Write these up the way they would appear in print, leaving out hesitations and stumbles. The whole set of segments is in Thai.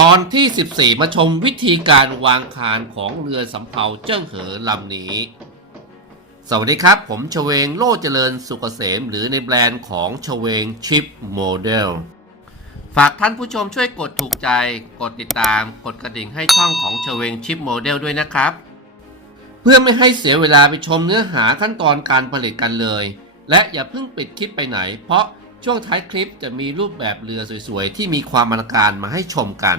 ตอนที่14มาชมวิธีการวางคานของเรือสำเภาเจิ้งเหอลำนี้สวัสดีครับผมชเวงโลเจริญสุกเกษมหรือในแบรนด์ของชเวงชิปโมเดลฝากท่านผู้ชมช่วยกดถูกใจกดติดตามกดกระดิ่งให้ช่องของชเวงชิปโมเดลด้วยนะครับเพื่อไม่ให้เสียเวลาไปชมเนื้อหาขั้นตอนการผลิตกันเลยและอย่าเพิ่งปิดคลิปไปไหนเพราะช่วงท้ายคลิปจะมีรูปแบบเรือสวยๆที่มีความอลังการมาให้ชมกัน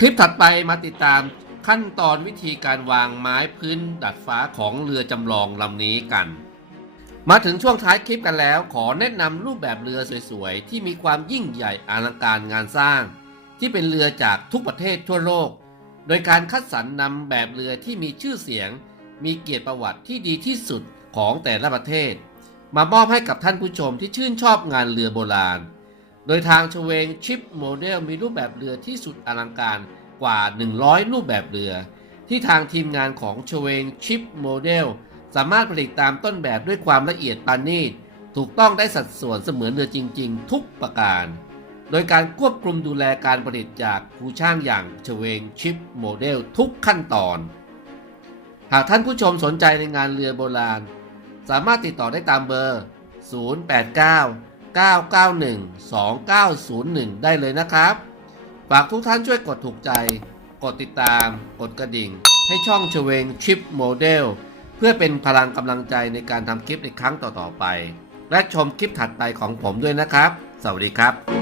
คลิปถัดไปมาติดตามขั้นตอนวิธีการวางไม้พื้นดัดฟ้าของเรือจำลองลำนี้กันมาถึงช่วงท้ายคลิปกันแล้วขอแนะนำรูปแบบเรือสวยๆที่มีความยิ่งใหญ่อลังการงานสร้างที่เป็นเรือจากทุกประเทศทั่วโลกโดยการคัดสรรนำแบบเรือที่มีชื่อเสียงมีเกียรติประวัติที่ดีที่สุดของแต่ละประเทศมามอบให้กับท่านผู้ชมที่ชื่นชอบงานเรือโบราณโดยทางชเวงชิปโมเดลมีรูปแบบเรือที่สุดอลังการกว่า100รูปแบบเรือที่ทางทีมงานของชเวงชิปโมเดลสามารถผลิตตามต้นแบบด้วยความละเอียดปานนีตถูกต้องได้สัดส่วนเสมือนเรือจริงๆทุกประการโดยการควบคุมดูแลการผลิตจากครูช่างอย่างชเวงชิปโมเดลทุกขั้นตอนหากท่านผู้ชมสนใจในงานเรือโบราณสามารถติดต่อได้ตามเบอร์ 089 991 2901 ได้เลยนะครับฝากทุกท่านช่วยกดถูกใจกดติดตามกดกระดิ่งให้ช่องชเวงชิปโมเดลเพื่อเป็นพลังกำลังใจในการทำคลิปในครั้งต่อๆไปและชมคลิปถัดไปของผมด้วยนะครับสวัสดีครับ